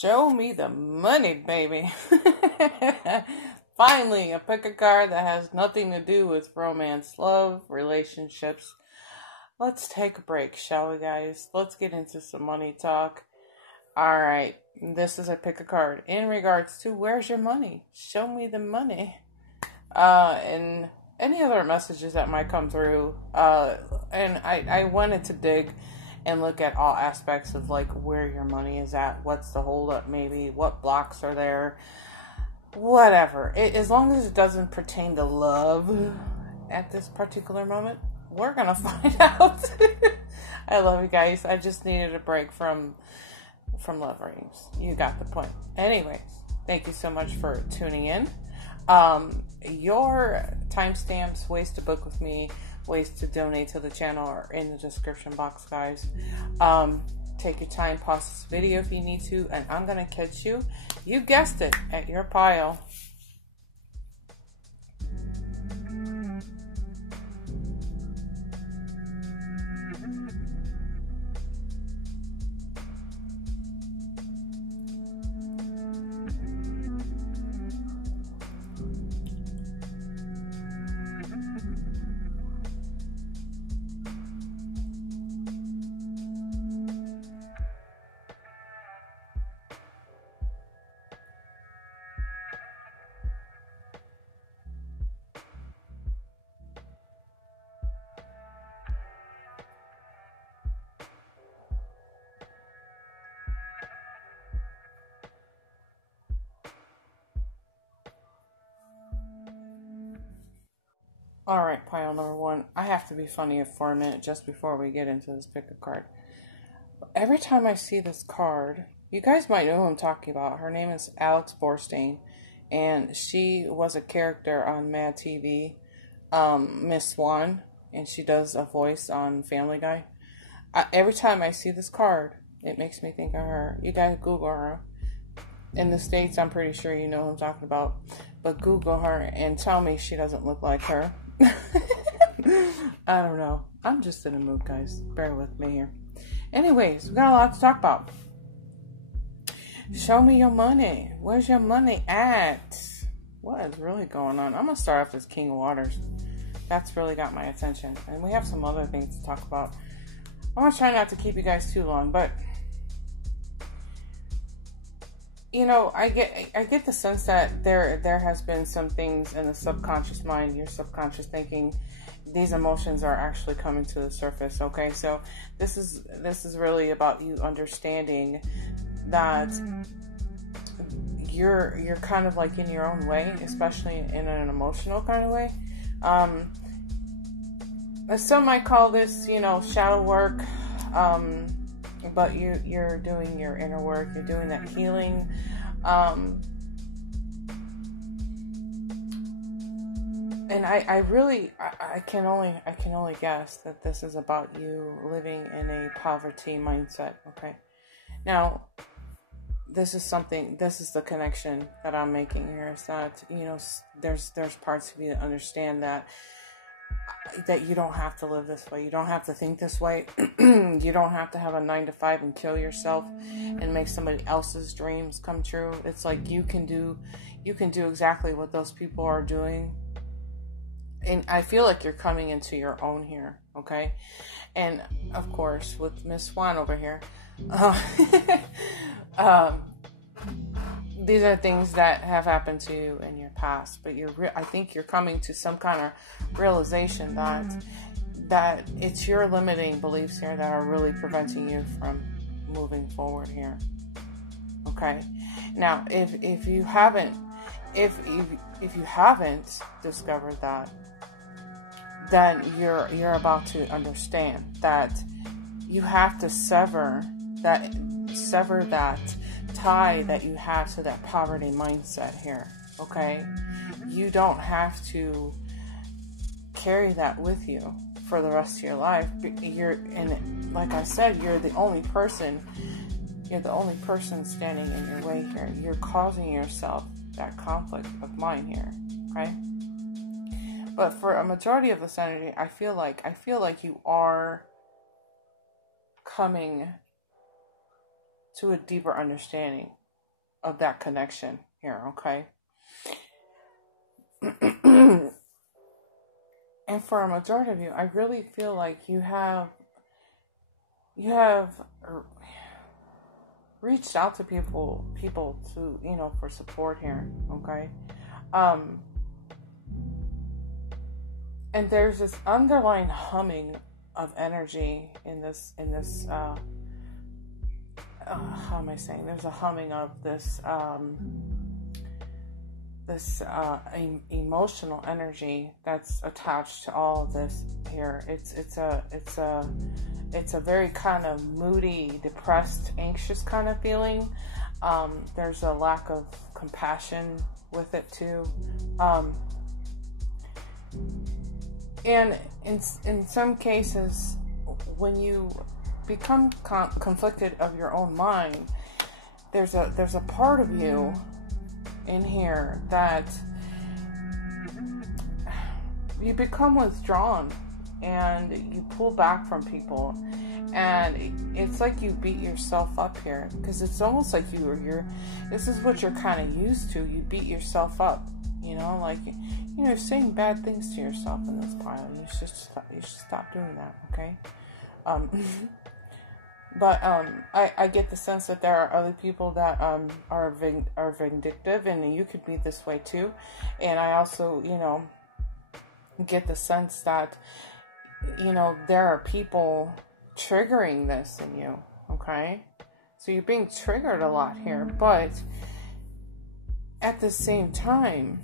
Show me the money, baby. Finally, I pick a card that has nothing to do with romance, love, relationships. Let's take a break, shall we, guys? Let's get into some money talk. Alright, this is a pick a card in regards to where's your money? Show me the money. And any other messages that might come through. And I wanted to dig and look at all aspects of like where your money is at, what's the holdup, maybe what blocks are there, whatever. As long as it doesn't pertain to love at this particular moment, we're gonna find out. I love you guys. I just needed a break from love readings. You got the point. Anyways, thank you so much for tuning in. Your timestamps, ways to book with me, ways to donate to the channel are in the description box, guys. Take your time, pause this video if you need to, and I'm gonna catch you, you guessed it, at your pile. Alright, pile number one. I have to be funny for a minute just before we get into this pick a card. Every time I see this card, you guys might know who I'm talking about. Her name is Alex Borstein, and she was a character on Mad TV, Miss Swan, and she does a voice on Family Guy. Every time I see this card, it makes me think of her. You guys Google her. In the States, I'm pretty sure you know who I'm talking about. But Google her and tell me she doesn't look like her. I don't know. I'm just in a mood, guys. Bear with me here. Anyways, we got a lot to talk about. Show me your money. Where's your money at? What is really going on? I'm going to start off as King of Waters. That's really got my attention. And we have some other things to talk about. I'm going to try not to keep you guys too long, but you know, I get the sense that there has been some things in the subconscious mind, your subconscious thinking. These emotions are actually coming to the surface. Okay, so this is really about you understanding that you're kind of like in your own way, especially in an emotional kind of way. Some might call this, you know, shadow work. But you're doing your inner work. You're doing that healing. And I can only guess that this is about you living in a poverty mindset. Okay. Now, this is the connection that I'm making here, is that, you know, there's parts of you that understand that you don't have to live this way. You don't have to think this way. You don't have to have a 9-to-5 and kill yourself and make somebody else's dreams come true. It's like you can do exactly what those people are doing. And I feel like you're coming into your own here, okay? And of course, with Miss Swan over here, these are things that have happened to you in your past, but I think you're coming to some kind of realization that it's your limiting beliefs here that are really preventing you from moving forward here. Okay. Now, if you haven't discovered that, then you're about to understand that you have to sever that tie that you have to that poverty mindset here. Okay, you don't have to carry that with you for the rest of your life. And like I said, you're the only person standing in your way here. You're causing yourself that conflict of mind here. Okay. But for a majority of this energy, I feel like you are coming to a deeper understanding of that connection here, okay? And for a majority of you, I really feel like you have reached out to people to, for support here, okay? And there's this underlying humming of energy in this how am I saying? There's a humming of this emotional energy that's attached to all of this here. It's a very kind of moody, depressed, anxious kind of feeling. There's a lack of compassion with it too. And in some cases, when you become conflicted of your own mind, there's a part of you in here that you become withdrawn and you pull back from people, and it's like you beat yourself up here, because it's almost like this is what you're kind of used to. You beat yourself up, like saying bad things to yourself in this pile. You should stop doing that, okay? But I get the sense that there are other people that are vindictive, and you could be this way too. And I also, get the sense that, there are people triggering this in you, okay? So you're being triggered a lot here, but at the same time,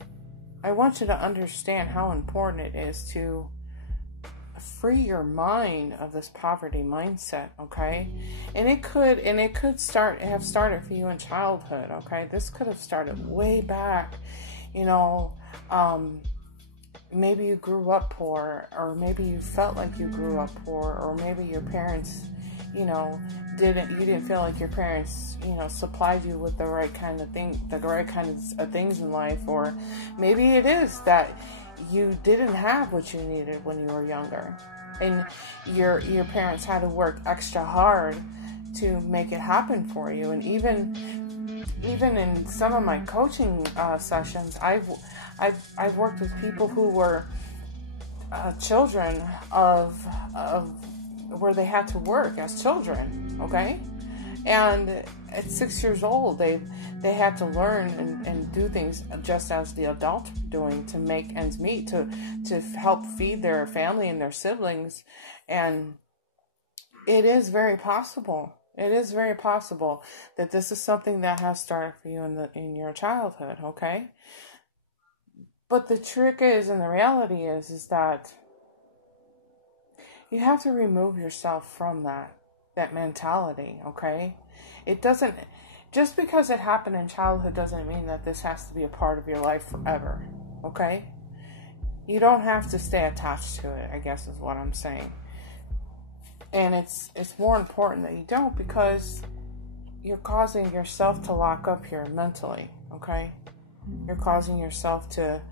I want you to understand how important it is to free your mind of this poverty mindset, okay? And it could have started for you in childhood, okay? This could have started way back, maybe you grew up poor, or maybe you felt like you grew up poor, or maybe your parents, you didn't feel like your parents, supplied you with the right kind of things in life, or maybe it is that you didn't have what you needed when you were younger, and your parents had to work extra hard to make it happen for you. And even in some of my coaching sessions, I've worked with people who were children of where they had to work as children, okay? And at 6 years old, they had to learn and do things just as the adults were doing to make ends meet, to help feed their family and their siblings. And it is very possible. It is very possible that this is something that has started for you in your childhood, okay? But the trick is, and the reality is that you have to remove yourself from that mentality, okay? It doesn't, just because it happened in childhood doesn't mean that this has to be a part of your life forever, okay? You don't have to stay attached to it, I guess is what I'm saying. And it's more important that you don't, because you're causing yourself to lock up here mentally, okay? You're causing yourself to,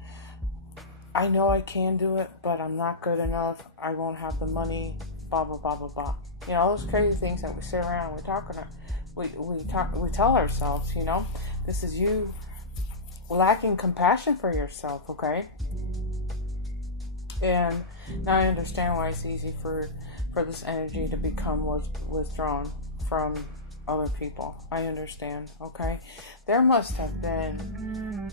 I know I can do it, but I'm not good enough. I won't have the money, blah, blah, blah, blah, blah. All those crazy things that we sit around and we tell ourselves, this is you lacking compassion for yourself, okay? And now I understand why it's easy for this energy to become withdrawn from other people. I understand, okay? There must have been,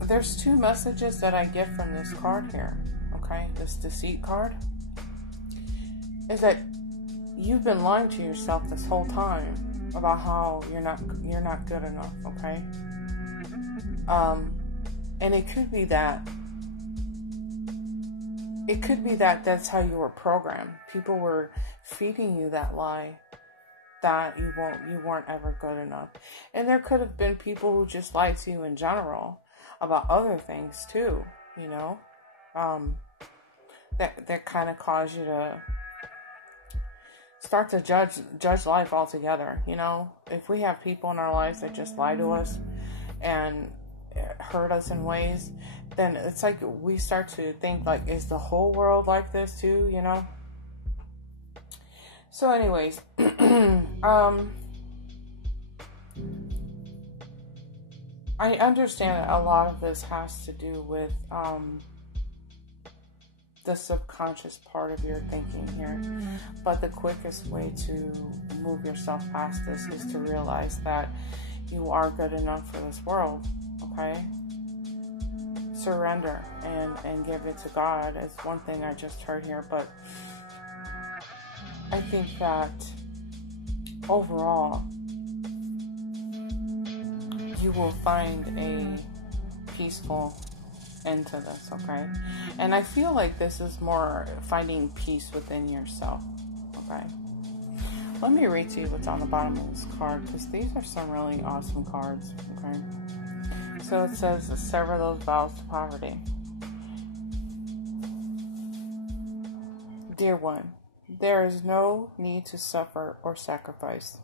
there's two messages that I get from this card here, okay? This deceit card is that you've been lying to yourself this whole time about how you're not good enough, okay? And it could be that that's how you were programmed. People were feeding you that lie that you weren't ever good enough. And there could have been people who just lied to you in general about other things too, that kind of cause you to start to judge life altogether. If we have people in our lives that just lie to us and hurt us in ways, then it's like we start to think like, is the whole world like this too, So anyways, I understand that a lot of this has to do with the subconscious part of your thinking here. But the quickest way to move yourself past this is to realize that you are good enough for this world, okay? Surrender and give it to God is one thing I just heard here, but I think that overall you will find a peaceful end to this, okay? And I feel like this is more finding peace within yourself, okay? Let me read to you what's on the bottom of this card, because these are some really awesome cards, okay? So it says, sever those vows to poverty. Dear one, there is no need to suffer or sacrifice.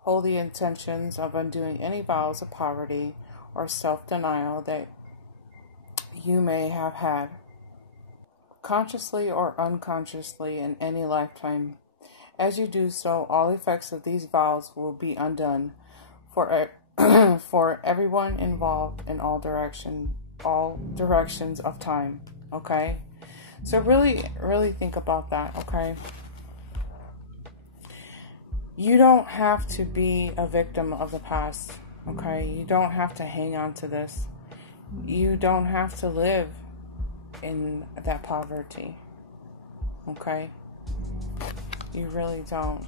Hold the intentions of undoing any vows of poverty or self-denial that you may have had, consciously or unconsciously, in any lifetime. As you do so, all effects of these vows will be undone for for everyone involved in all directions of time. Okay, so really think about that. Okay, you don't have to be a victim of the past. Okay, you don't have to hang on to this. You don't have to live in that poverty. Okay, you really don't.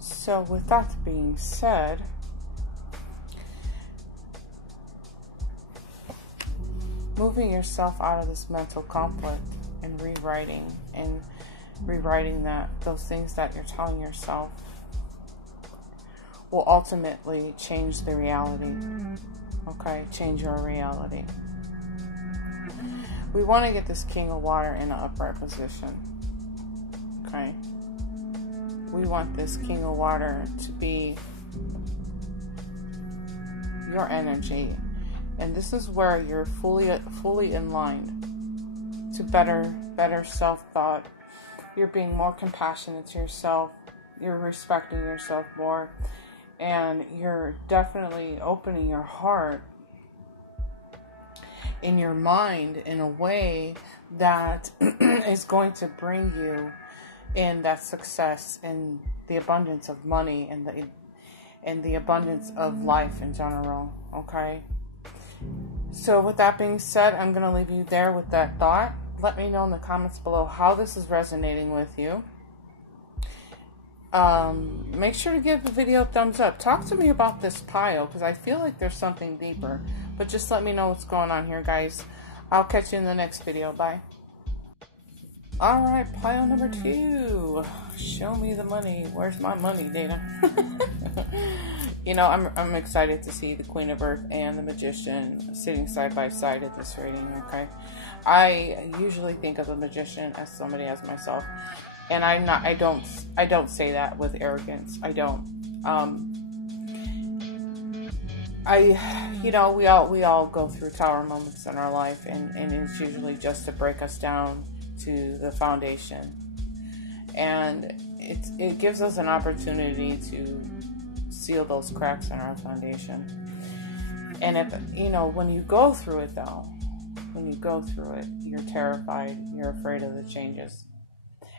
So with that being said, moving yourself out of this mental conflict and rewriting those things that you're telling yourself will ultimately change the reality. Okay, change your reality. We want to get this King of Water in an upright position. Okay. We want this King of Water to be your energy. And this is where you're fully in line to better self-thought. You're being more compassionate to yourself. You're respecting yourself more. And you're definitely opening your heart in your mind in a way that is going to bring you in that success and the abundance of money and the abundance of life in general. Okay, so with that being said, I'm going to leave you there with that thought. Let me know in the comments below how this is resonating with you. Make sure to give the video a thumbs up. Talk to me about this pile, because I feel like there's something deeper. But just let me know what's going on here, guys. I'll catch you in the next video. Bye. Alright, pile number 2. Show me the money. Where's my money, Dana? You know, I'm excited to see the Queen of Earth and the Magician sitting side by side at this reading, okay? I usually think of the Magician as somebody as myself. And I don't say that with arrogance. I don't. You know, we all go through tower moments in our life, and it's usually just to break us down to the foundation. And it gives us an opportunity to seal those cracks in our foundation. And if, you know, when you go through it though, you're terrified, you're afraid of the changes.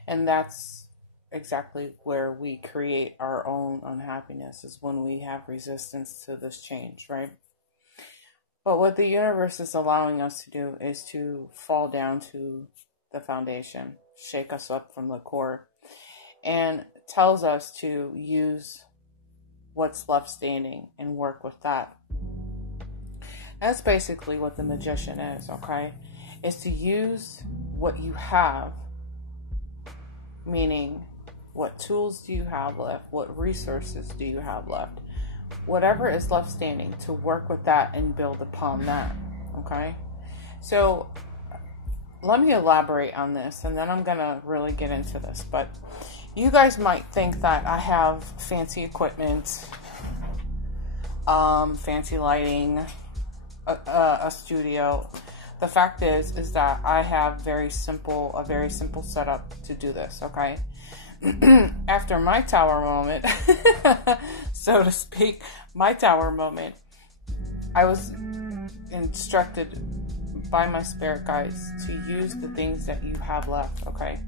And that's exactly where we create our own unhappiness, is when we have resistance to this change, right? But what the universe is allowing us to do is to fall down to the foundation, shake us up from the core, and tells us to use what's left standing and work with that. That's basically what the Magician is, okay? Is to use what you have. Meaning, what tools do you have left? What resources do you have left? Whatever is left standing, to work with that and build upon that. Okay? So, let me elaborate on this, and then I'm going to really get into this. But you guys might think that I have fancy equipment, fancy lighting, a studio. The fact is that I have a very simple setup to do this, okay? After my tower moment, so to speak, my tower moment. I was instructed by my spirit guides to use the things that you have left, okay,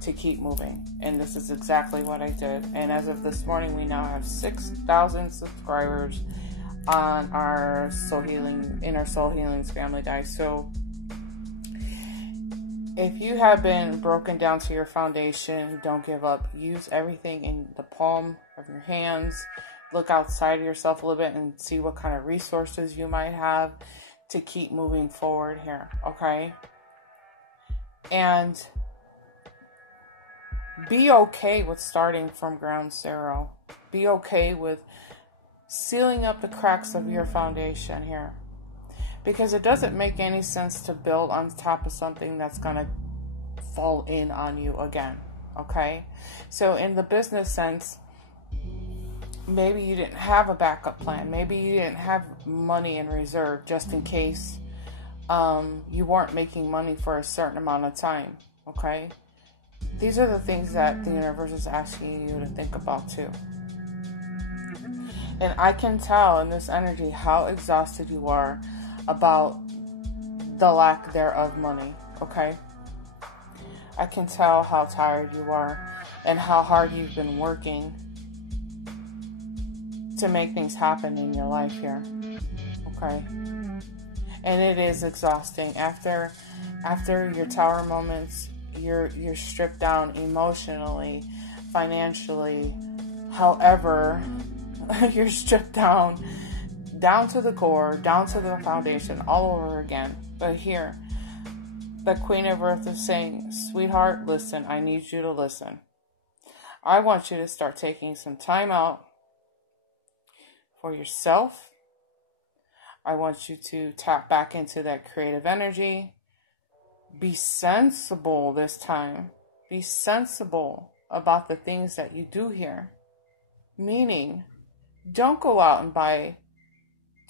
to keep moving. And this is exactly what I did. And as of this morning, we now have 6,000 subscribers on our soul healings family, guys. So if you have been broken down to your foundation, don't give up. Use everything in the palm of your hands. Look outside of yourself a little bit and see what kind of resources you might have to keep moving forward here, okay? And be okay with starting from ground zero. Be okay with sealing up the cracks of your foundation here. Because it doesn't make any sense to build on top of something that's going to fall in on you again, okay? So in the business sense, maybe you didn't have a backup plan. Maybe you didn't have money in reserve just in case you weren't making money for a certain amount of time, okay? These are the things that the universe is asking you to think about too. And I can tell in this energy how exhausted you are about the lack thereof money, okay? I can tell how tired you are and how hard you've been working to make things happen in your life here, okay? And it is exhausting. After your tower moments, you're stripped down emotionally, financially, however, you're stripped down to the core, down to the foundation, all over again. But here, the Queen of Earth is saying, sweetheart, listen, I need you to listen. I want you to start taking some time out for yourself. I want you to tap back into that creative energy. Be sensible this time. Be sensible about the things that you do here. Meaning, don't go out and buy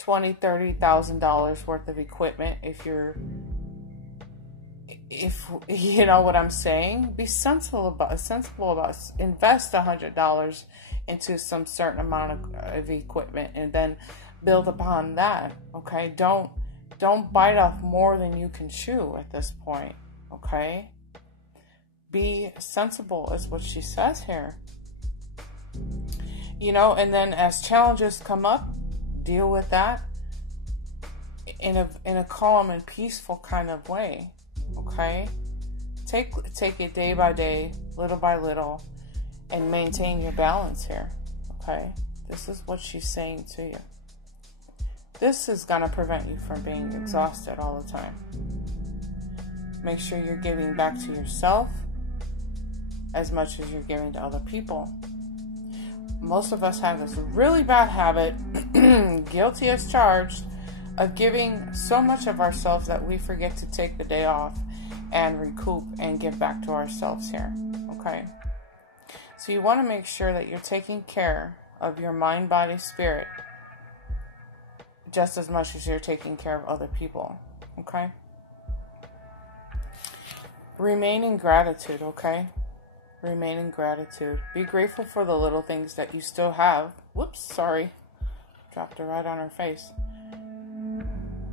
$20,000, $30,000 worth of equipment if you know what I'm saying. Be sensible about invest $100 into some certain amount of equipment and then build upon that, okay? Don't bite off more than you can chew at this point, okay? Be sensible is what she says here. You know, and then as challenges come up, deal with that in a calm and peaceful kind of way, okay? Take it day by day, little by little, and maintain your balance here, okay? This is what she's saying to you. This is going to prevent you from being exhausted all the time. Make sure you're giving back to yourself as much as you're giving to other people. Most of us have this really bad habit, guilty as charged, of giving so much of ourselves that we forget to take the day off and recoup and give back to ourselves here, okay? So you want to make sure that you're taking care of your mind, body, spirit just as much as you're taking care of other people, okay? Remain in gratitude, okay? Remain in gratitude. Be grateful for the little things that you still have. Whoops, sorry. Dropped it right on her face.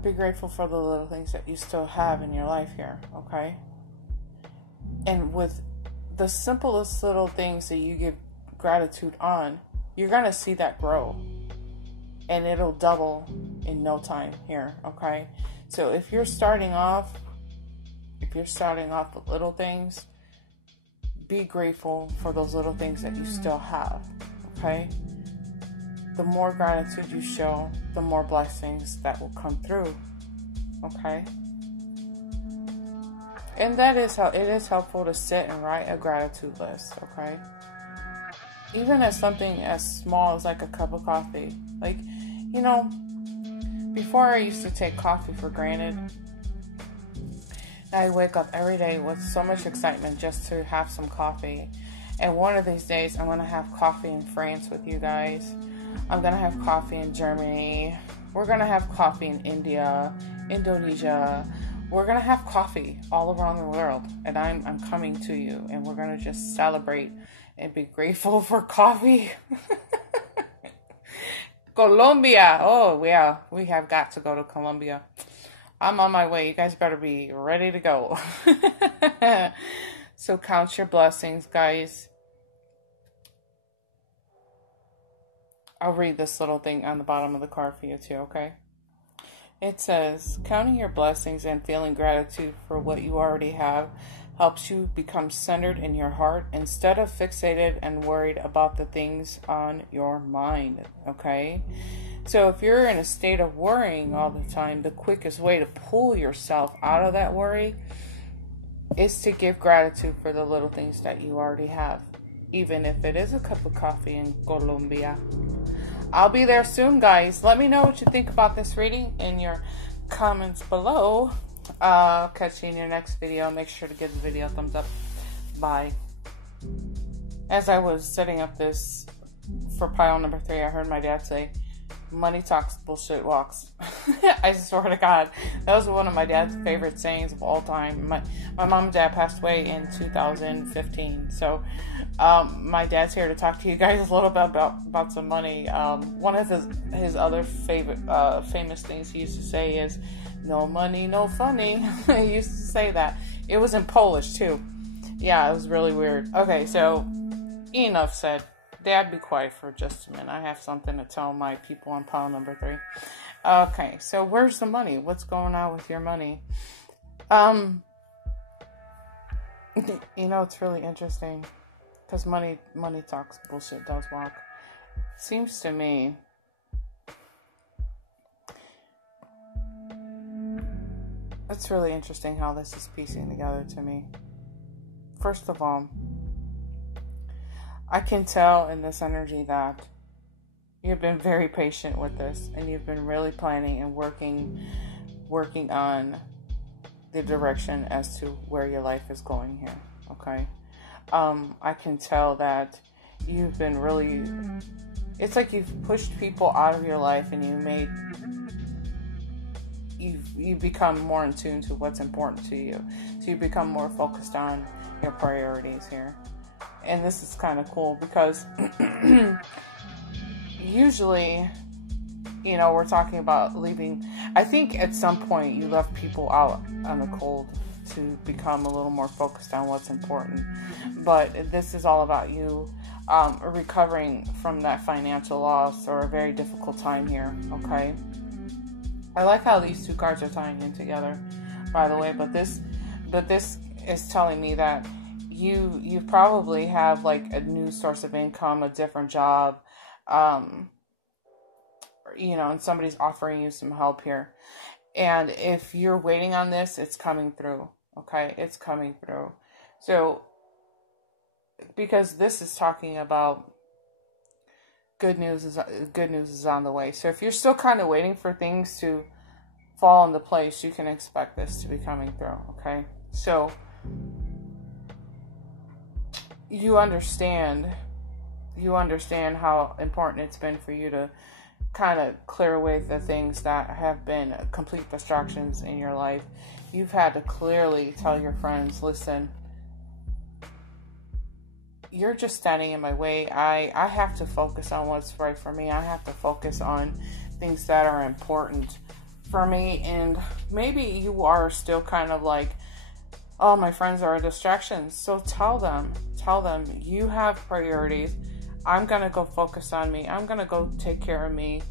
Be grateful for the little things that you still have in your life here, okay? And with the simplest little things that you give gratitude on, you're going to see that grow. And it'll double in no time here, okay? So if you're starting off with little things, be grateful for those little things that you still have, okay? The more gratitude you show, the more blessings that will come through, okay? And that is how it is helpful to sit and write a gratitude list, okay? Even as something as small as like a cup of coffee. Like, you know, before I used to take coffee for granted. I wake up every day with so much excitement just to have some coffee. And one of these days, I'm going to have coffee in France with you guys. I'm going to have coffee in Germany. We're going to have coffee in India, Indonesia. We're going to have coffee all around the world. And I'm coming to you. And we're going to just celebrate and be grateful for coffee. Colombia. Oh, yeah. We have got to go to Colombia. I'm on my way. You guys better be ready to go. So count your blessings, guys. I'll read this little thing on the bottom of the card for you too, okay? It says, counting your blessings and feeling gratitude for what you already have helps you become centered in your heart instead of fixated and worried about the things on your mind, okay? So if you're in a state of worrying all the time, the quickest way to pull yourself out of that worry is to give gratitude for the little things that you already have, even if it is a cup of coffee in Colombia. I'll be there soon, guys. Let me know what you think about this reading in your comments below. I'll catch you in your next video. Make sure to give the video a thumbs up. Bye. As I was setting up this for pile number 3, I heard my dad say, money talks, bullshit walks. I swear to God, that was one of my dad's favorite sayings of all time. My mom and dad passed away in 2015, so my dad's here to talk to you guys a little bit about some money. One of his other favorite famous things he used to say is, no money, no funny. He used to say that. It was in Polish too. Yeah, it was really weird. Okay, so enough said. Dad, be quiet for just a minute. I have something to tell my people on pile number 3. Okay, so where's the money? What's going on with your money? You know, it's really interesting because money talks, bullshit does walk. Seems to me it's really interesting how this is piecing together to me. First of all, I can tell in this energy that you've been very patient with this and you've been really planning and working on the direction as to where your life is going here, okay? I can tell that you've been really, it's like you've pushed people out of your life and you've become more in tune to what's important to you. So you become more focused on your priorities here. And this is kind of cool because usually, you know, we're talking about leaving. I think at some point you left people out on the cold to become a little more focused on what's important. But this is all about you recovering from that financial loss or a very difficult time here, okay? I like how these 2 cards are tying in together, by the way, but this is telling me that you probably have like a new source of income, a different job, you know, and somebody's offering you some help here. And if you're waiting on this, it's coming through, okay? It's coming through. So, because this is talking about good news is on the way. So if you're still kind of waiting for things to fall into place, you can expect this to be coming through, okay? So you understand how important it's been for you to kind of clear away the things that have been complete distractions in your life. You've had to clearly tell your friends, listen, you're just standing in my way. I have to focus on what's right for me. I have to focus on things that are important for me. And maybe you are still kind of like, oh, my friends are a distraction. So tell them you have priorities. I'm going to go focus on me. I'm going to go take care of me.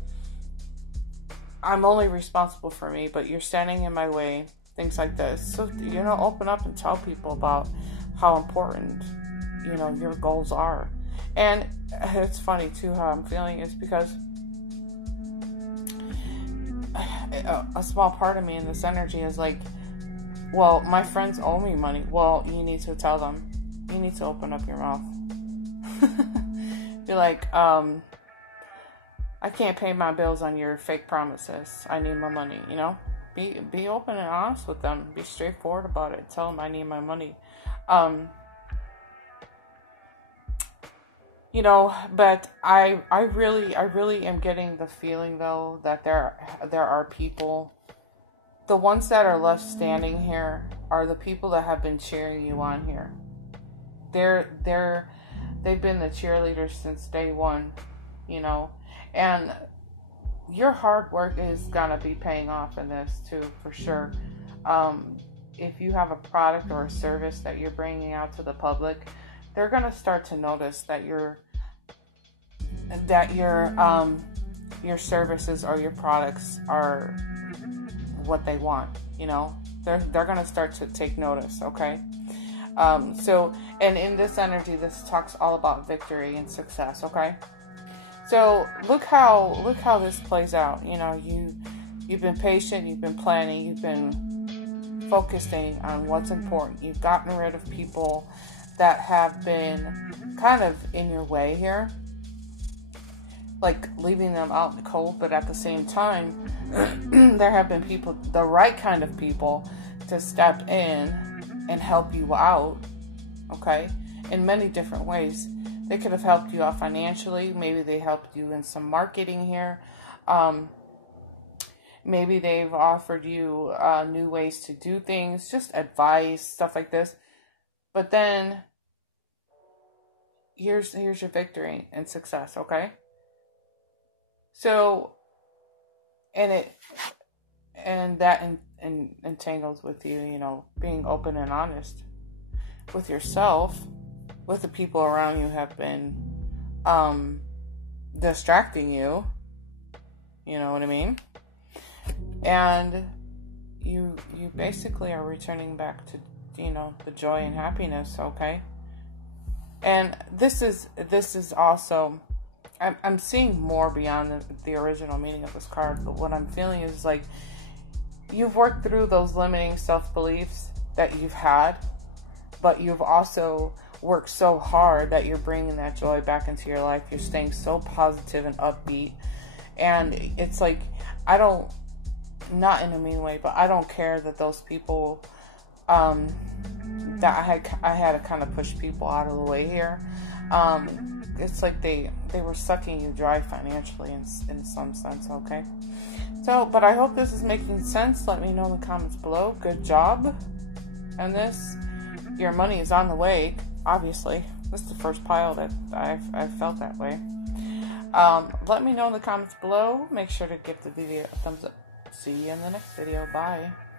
I'm only responsible for me, but you're standing in my way. Things like this. So, you know, open up and tell people about how important, you know, your goals are. And it's funny too how I'm feeling is because a small part of me in this energy is like, well, my friends owe me money. Well, you need to tell them. You need to open up your mouth. Be like, I can't pay my bills on your fake promises. I need my money, you know? Be open and honest with them. Be straightforward about it. Tell them I need my money. You know, but I really am getting the feeling though that there are people. The ones that are left standing here are the people that have been cheering you on here. They've been the cheerleaders since day one, you know, and your hard work is gonna be paying off in this too, for sure. If you have a product or a service that you're bringing out to the public, they're gonna start to notice that your services or your products are what they want. You know, they're gonna start to take notice. Okay. So, and in this energy, this talks all about victory and success. Okay. So look how this plays out. You know, you've been patient, you've been planning, you've been focusing on what's important. You've gotten rid of people that have been kind of in your way here, like leaving them out in the cold. But at the same time, there have been people, the right kind of people, to step in and help you out. Okay, in many different ways. They could have helped you out financially. Maybe they helped you in some marketing here. Maybe they've offered you new ways to do things, just advice, stuff like this. But then here's your victory and success, okay? So, and that entangles with you, you know, being open and honest with yourself. With the people around you have been distracting you. You know what I mean? And you basically are returning back to, you know, the joy and happiness, okay? And this is also, I'm seeing more beyond the original meaning of this card, but what I'm feeling is like you've worked through those limiting self-beliefs that you've had, but you've also work so hard that you're bringing that joy back into your life. You're staying so positive and upbeat. And it's like, not in a mean way, but I don't care that those people, that I had to kind of push people out of the way here. It's like they were sucking you dry financially in some sense, okay? So, but I hope this is making sense. Let me know in the comments below. Good job. And this, your money is on the way. Obviously, this is the first pile that I've felt that way. Let me know in the comments below. Make sure to give the video a thumbs up. See you in the next video. Bye.